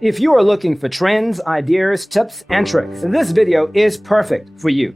If you are looking for trends, ideas, tips, and tricks, this video is perfect for you.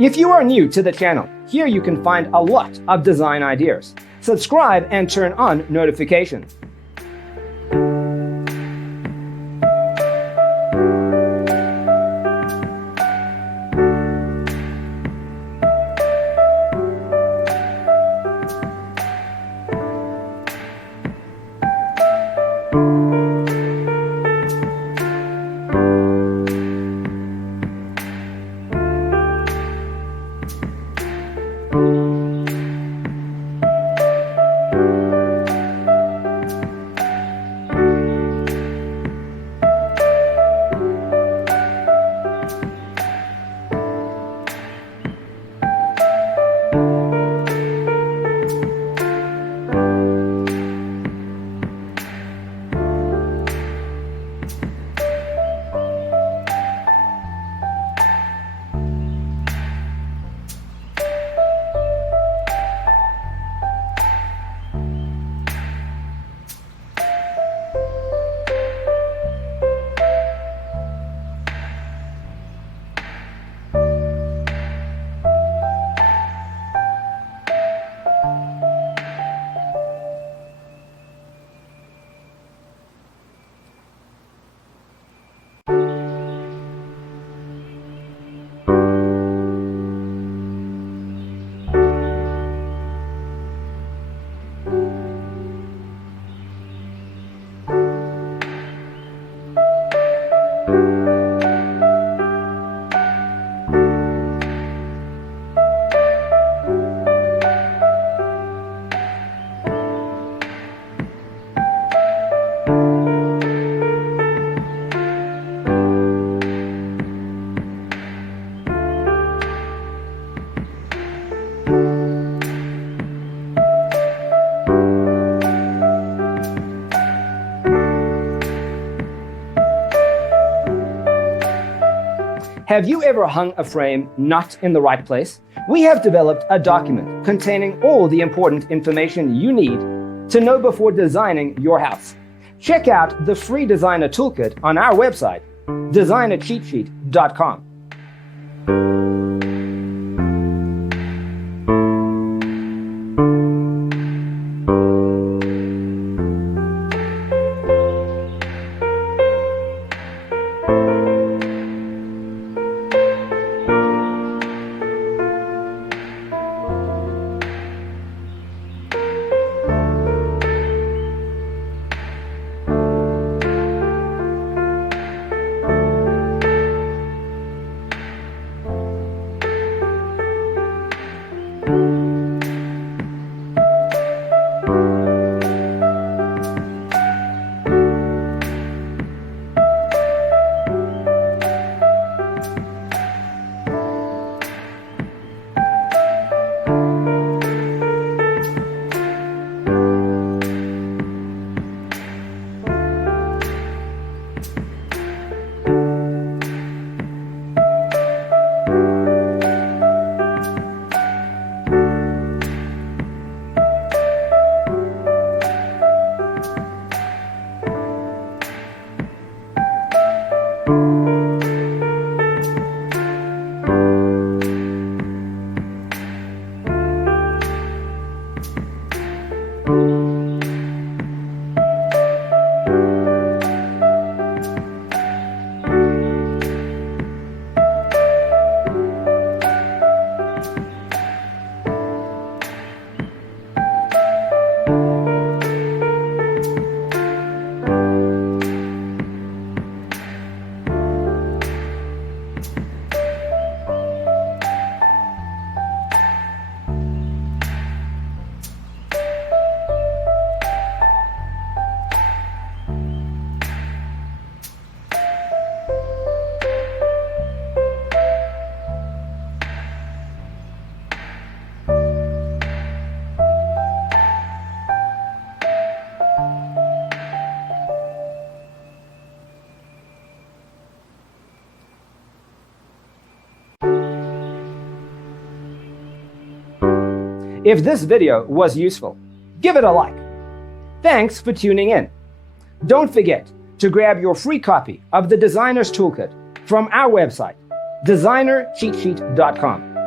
If you are new to the channel, here you can find a lot of design ideas. Subscribe and turn on notifications. Have you ever hung a frame not in the right place? We have developed a document containing all the important information you need to know before designing your house. Check out the free designer toolkit on our website, designercheatsheet.com. If this video was useful, give it a like. Thanks for tuning in. Don't forget to grab your free copy of the Designer's Toolkit from our website, designercheatsheet.com.